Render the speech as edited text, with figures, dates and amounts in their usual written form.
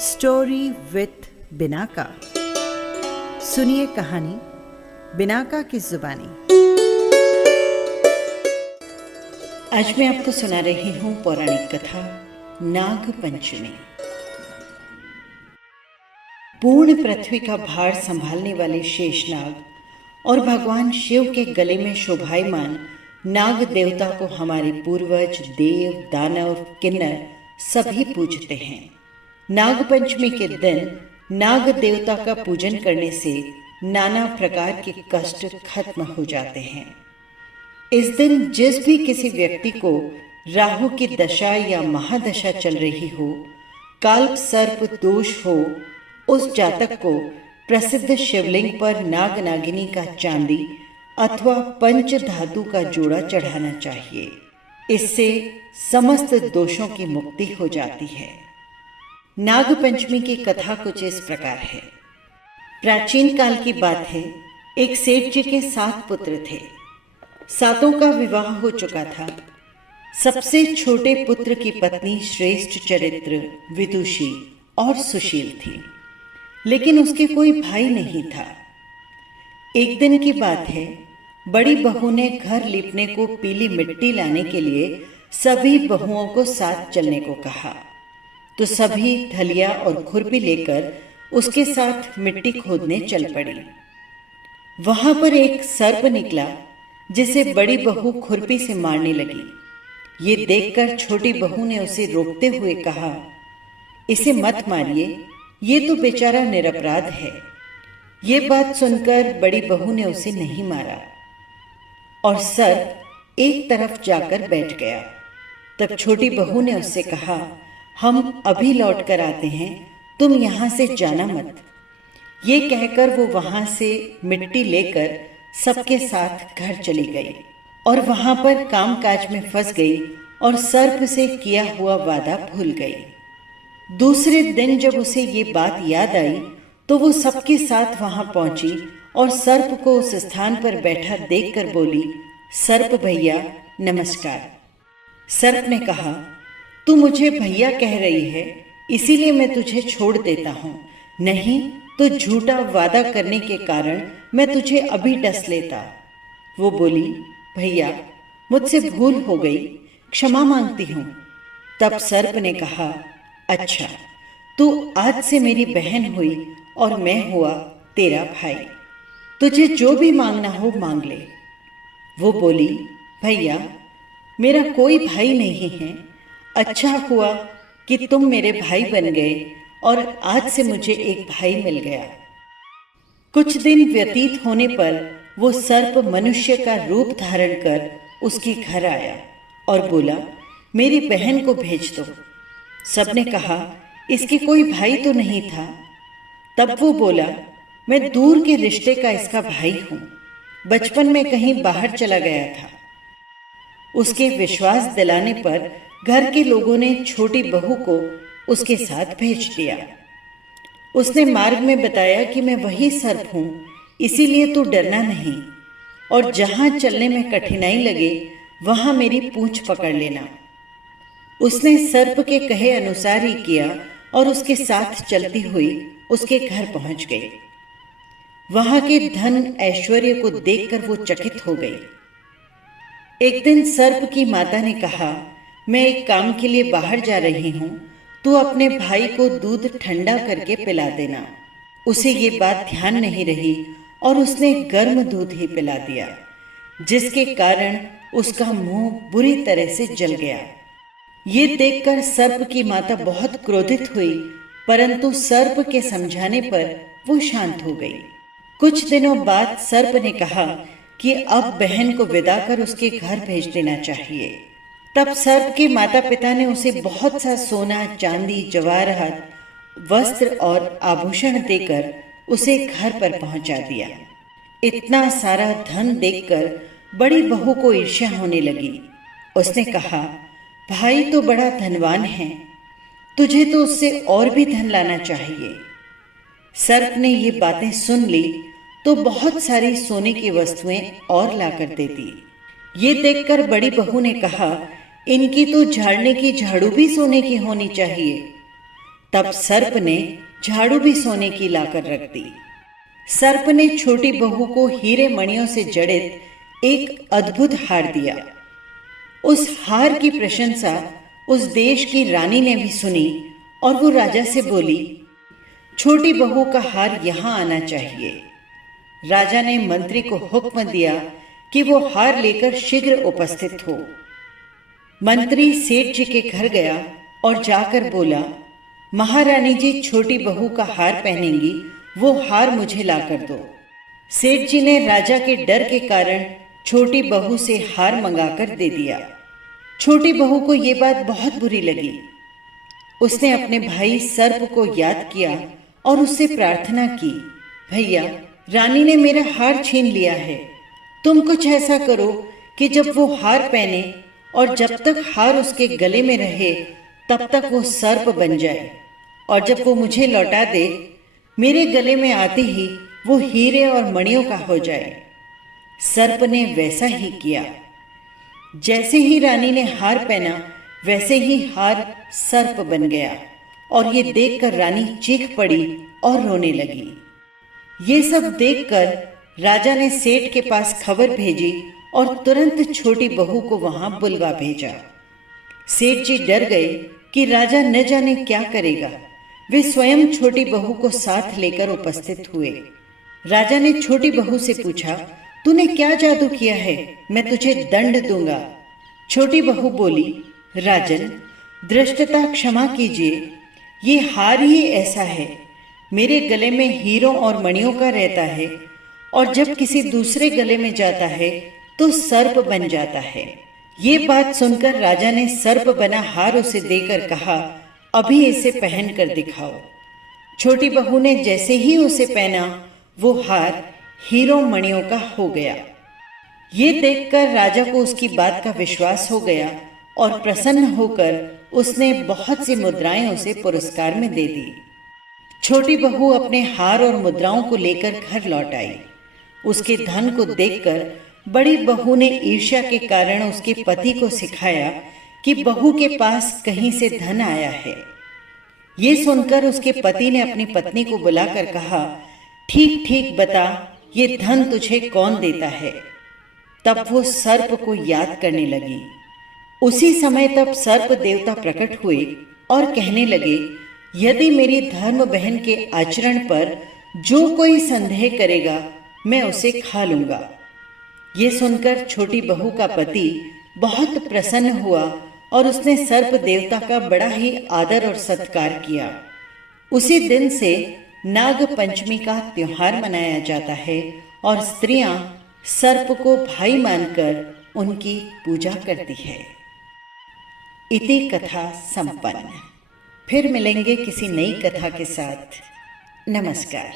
Story with Binaca. सुनिए कहानी Binaca की जुबानी। आज मैं आपको सुना रही हूँ पौराणिक कथा नाग पंचमी। पूर्ण पृथ्वी का भार संभालने वाले शेषनाग और भगवान शिव के गले में शोभायमान नाग देवता को हमारे पूर्वज देव, दानव, किन्नर सभी पूजते हैं। नाग पंचमी के दिन नाग देवता का पूजन करने से नाना प्रकार के कष्ट खत्म हो जाते हैं। इस दिन जिस भी किसी व्यक्ति को राहु की दशा या महादशा चल रही हो, काल्प सर्प दोष हो, उस जातक को प्रसिद्ध शिवलिंग पर नाग नागिनी का चांदी अथवा पंच धातु का जोड़ा चढ़ाना चाहिए। इससे समस्त दोषों की मुक्ति हो जाती है। नाग पंचमी की कथा कुछ इस प्रकार है। प्राचीन काल की बात है। एक सेठ जी के 7 पुत्र थे। 7 का विवाह हो चुका था। सबसे छोटे पुत्र की पत्नी श्रेष्ठ चरित्र, विदुषी और सुशील थी, लेकिन उसके कोई भाई नहीं था। एक दिन की बात है। बड़ी बहू ने घर लीपने को पीली मिट्टी लाने के लिए सभी बहुओं को साथ चलने को कहा, तो सभी थलिया और खुरपी लेकर उसके साथ मिट्टी खोदने चल पड़ी। वहां पर एक सर्प निकला, जिसे बड़ी बहू खुरपी से मारने लगी। ये देखकर छोटी बहू ने उसे रोकते हुए कहा, इसे मत मारिए, ये तो बेचारा निरपराध है। ये बात सुनकर बड़ी बहू ने उसे नहीं मारा और सर्प एक तरफ जाकर बैठ गया। तब छोटी बहू ने उससे कहा, हम अभी लौट कर आते हैं, तुम यहाँ से जाना मत। ये कहकर वो वहां से मिट्टी लेकर सबके साथ घर चली गई और वहां पर कामकाज में फंस गई और सर्प से किया हुआ वादा भूल गई। दूसरे दिन जब उसे ये बात याद आई तो वो सबके साथ वहां पहुंची और सर्प को उस स्थान पर बैठा देखकर बोली, सर्प भैया नमस्कार। सर्प ने कहा, तू मुझे भैया कह रही है, इसीलिए मैं तुझे छोड़ देता हूँ, नहीं तो झूठा वादा करने के कारण मैं तुझे अभी डस लेता। वो बोली, भैया मुझसे भूल हो गई, क्षमा मांगती हूँ। तब सर्प ने कहा, अच्छा, तू आज से मेरी बहन हुई और मैं हुआ तेरा भाई, तुझे जो भी मांगना हो मांग ले। वो बोली, भैया मेरा कोई भाई नहीं है, अच्छा हुआ कि तुम मेरे भाई बन गए और आज से मुझे एक भाई मिल गया। कुछ दिन व्यतीत होने पर वो सर्प मनुष्य का रूप धारण कर उसके घर आया और बोला, मेरी बहन को भेज दो। सबने कहा, इसके कोई भाई तो नहीं था। तब वो बोला, मैं दूर के रिश्ते का इसका भाई हूँ, बचपन में कहीं बाहर चला गया था। उसके विश्वास दिलाने पर घर के लोगों ने छोटी बहू को उसके साथ भेज दिया। उसने मार्ग में बताया कि मैं वही सर्प हूँ, इसीलिए तू डरना नहीं, और जहाँ चलने में कठिनाई लगे वहाँ मेरी पूंछ पकड़ लेना। उसने सर्प के कहे अनुसार ही किया और उसके साथ चलती हुई उसके घर पहुँच गई। वहाँ के धन ऐश्वर्य को देखकर वो चकित हो गई। एक दिन सर्प की माता ने कहा, मैं एक काम के लिए बाहर जा रही हूँ, तू अपने भाई को दूध ठंडा करके पिला देना। उसे ये बात ध्यान नहीं रही और उसने गर्म दूध ही पिला दिया, जिसके कारण उसका मुंह बुरी तरह से जल गया। ये देखकर सर्प की माता बहुत क्रोधित हुई, परंतु सर्प के समझाने पर वो शांत हो गई। कुछ दिनों बाद सर्प ने कहा कि अब बहन को विदा कर उसके घर भेज देना चाहिए। तब सर्प के माता पिता ने उसे बहुत सा सोना, चांदी, जवाहरात, वस्त्र और आभूषण देकर उसे घर पर पहुंचा दिया। इतना सारा धन देखकर बड़ी बहू को ईर्ष्या होने लगी। उसने कहा, भाई तो बड़ा धनवान है, तुझे तो उससे और भी धन लाना चाहिए। सर्प ने ये बातें सुन ली तो बहुत सारी सोने की वस्तुएं और लाकर दे दी। ये देखकर बड़ी बहू ने कहा, इनकी तो झाड़ने की झाड़ू भी सोने की होनी चाहिए। तब सर्प ने झाड़ू भी सोने की लाकर रख दी। सर्प ने छोटी बहू को हीरे मणियों से जड़ित एक अद्भुत हार दिया। उस हार की प्रशंसा उस देश की रानी ने भी सुनी और वो राजा से बोली, छोटी बहू का हार यहाँ आना चाहिए। राजा ने मंत्री को हुक्म दिया कि वो हार लेकर शीघ्र उपस्थित हो। मंत्री सेठ जी के घर गया और जाकर बोला, महारानी जी छोटी बहू का हार पहनेंगी, वो हार मुझे लाकर दो। सेठ जी ने राजा के डर के कारण छोटी बहू से हार मंगाकर दे दिया। छोटी बहू को ये बात बहुत बुरी लगी। उसने अपने भाई सर्प को याद किया और उससे प्रार्थना की, भैया, रानी ने मेरा हार छीन लिया है। तुम कुछ ऐसा करो कि जब वो हार पहने और जब तक हार उसके गले में रहे तब तक वो सर्प बन जाए, और जब वो मुझे लौटा दे मेरे गले में आते ही वो हीरे और मणियों का हो जाए। सर्प ने वैसा ही किया। जैसे ही रानी ने हार पहना वैसे ही हार सर्प बन गया, और ये देखकर रानी चीख पड़ी और रोने लगी। ये सब देखकर राजा ने सेठ के पास खबर भेजी और तुरंत छोटी बहू को वहां बुलवा भेजा। सेठ जी डर गए कि राजा न जाने क्या करेगा। वे स्वयं छोटी बहू को साथ लेकर उपस्थित हुए। राजा ने छोटी बहू से पूछा, तूने क्या जादू किया है? मैं तुझे दंड दूंगा। छोटी बहू बोली, राजन, धृष्टता क्षमा कीजिए, ये हार ही ऐसा है। मेरे गले में हीरों और मणियों का रहता है, और जब किसी दूसरे गले में जाता है तो सर्प बन जाता है। ये बात सुनकर राजा ने सर्प बना हार उसे देकर कहा, अभी इसे पहन कर दिखाओ। छोटी बहू ने जैसे ही उसे पहना वो हार हीरों मणियों का हो गया। ये देखकर राजा को उसकी बात का विश्वास हो गया और प्रसन्न होकर उसने बहुत सी मुद्राएं उसे पुरस्कार में दे दी। छोटी बहू अपने हार और मुद्राओं को लेकर घर लौट आई। उसके धन को देखकर बड़ी बहू ने ईर्ष्या के कारण उसके पति को सिखाया कि बहू के पास कहीं से धन आया है। ये सुनकर उसके पति ने अपनी पत्नी को बुलाकर कहा, ठीक ठीक बता, ये धन तुझे कौन देता है? तब वो सर्प को याद करने लगी। उसी समय तब सर्प देवता प्रकट हुए और कहने लगे, यदि मेरी धर्म बहन के आचरण पर जो कोई संदेह करेगा मैं उसे खा लूंगा। ये सुनकर छोटी बहू का पति बहुत प्रसन्न हुआ और उसने सर्प देवता का बड़ा ही आदर और सत्कार किया। उसी दिन से नाग पंचमी का त्योहार मनाया जाता है और स्त्रियां सर्प को भाई मानकर उनकी पूजा करती है। इति कथा संपन्न। फिर मिलेंगे किसी नई कथा के साथ। नमस्कार।